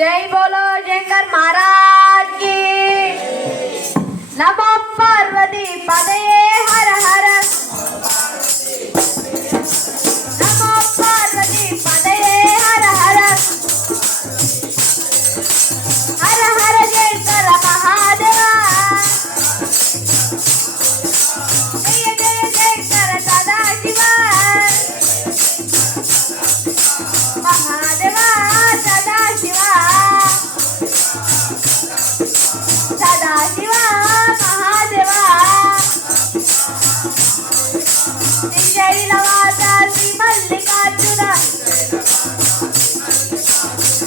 जय बोलो शंकर महाराज की। नमो पार्वती पदे हर हर। नमो पार्वती पदे हर हर। हर हर शंकर महादेवा। जय जय शंकर सदाशिवा। महादेवा सदाशिवा। सदाशिवा महादेवा। श्रीशैलवास श्री मल्लिकार्जुन।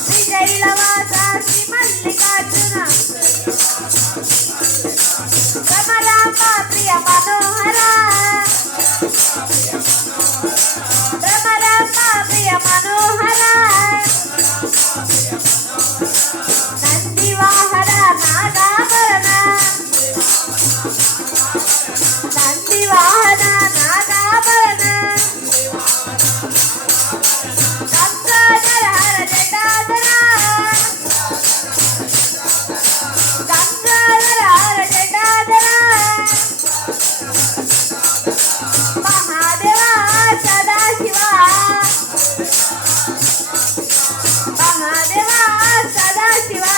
श्रीशैलवास श्री मल्लिकार्जुन। रमराम प्रिय मनोहरा। रमराम प्रिय मनोहरा। नंदिवाहन नागाभरण। नंदिवाहन नागाभरण। गंगाधर हर जटाधर। गंगाधर हर जटाधर। महादेवा सदाशिवा। महादेवा सदाशिवा।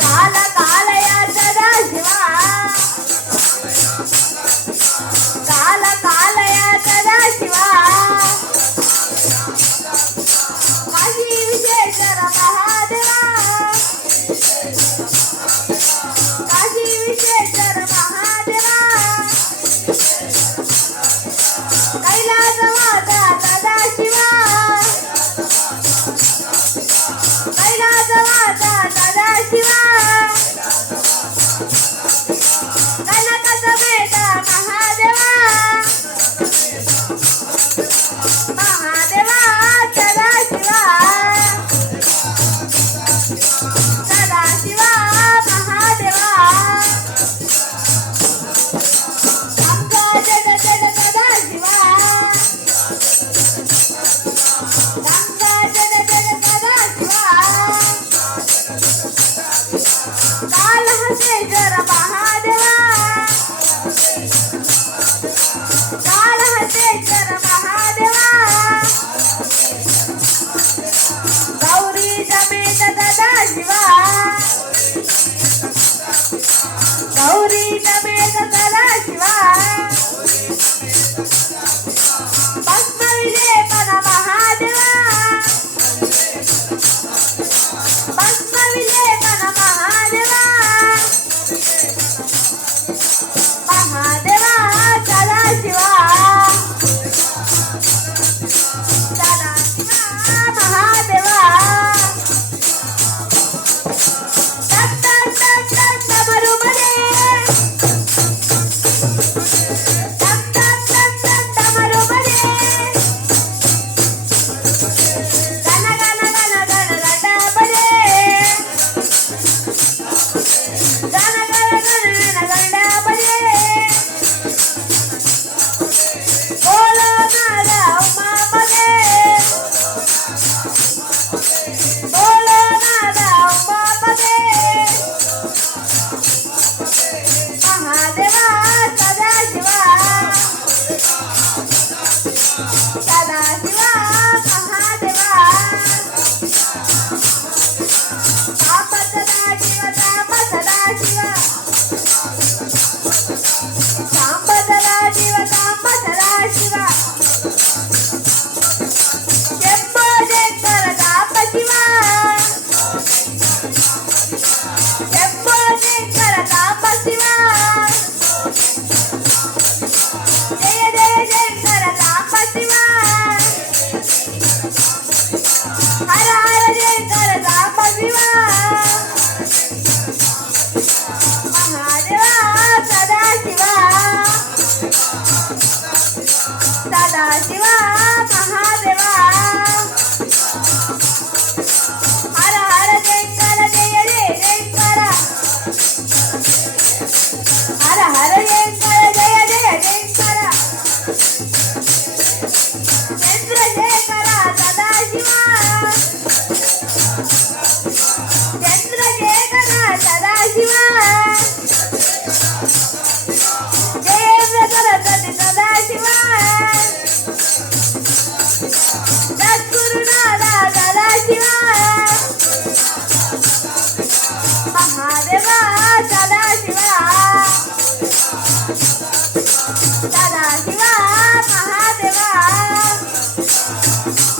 काल कालय सदाशिवा। काल कालय सदाशिवा। काशी विश्वेश्वर महादेवा। काशी विश्वेश्वर महादेवा। कैलासवास सदाशिवा। कैलासवास सदाशिवा। कनक समेत महादेवा। महादेवा सदाशिवा। सदाशिवा महादेवा। गंगा जग जग सदाशिवा। गंगा जग जग सदाशिवा। कालहस्तेश्वर महादेवा। कालहस्तेश्वर महादेवा। गौरी समेत सदाशिवा। गौरी समेत सदाशिवा। भस्म विलेपन महादेवा। भस्म विलेपन महादेवा। महादेवा सदाशिवा। सदाशिवा महादेवा। दत्त दत्त डमरुबले। दत्त दत्त डमरुबले। गण गण गण गण गणपते। गण गण गण गण गणपते। बोलो नादा उमापते। बोलो नादा उमापते। महादेवा सदाशिवा। सदाशिवा महादेवा। साप सदाशिव साप सदाशिव। सांब सदाशिव सांब सदाशिव। शंभो शंकर साप शिवा। शंभो शंकर साप शिवा। जय जय शंकर साप शिवा। हर हर शंकर साप शिवा। महादेवा सदाशिवा। सदाशिवा महादेवा। हर हर शंकर जय जय शंकर। हर हर शंकर जय जय शंकर। चंद्रशेखर सदाशिवा। ಹರ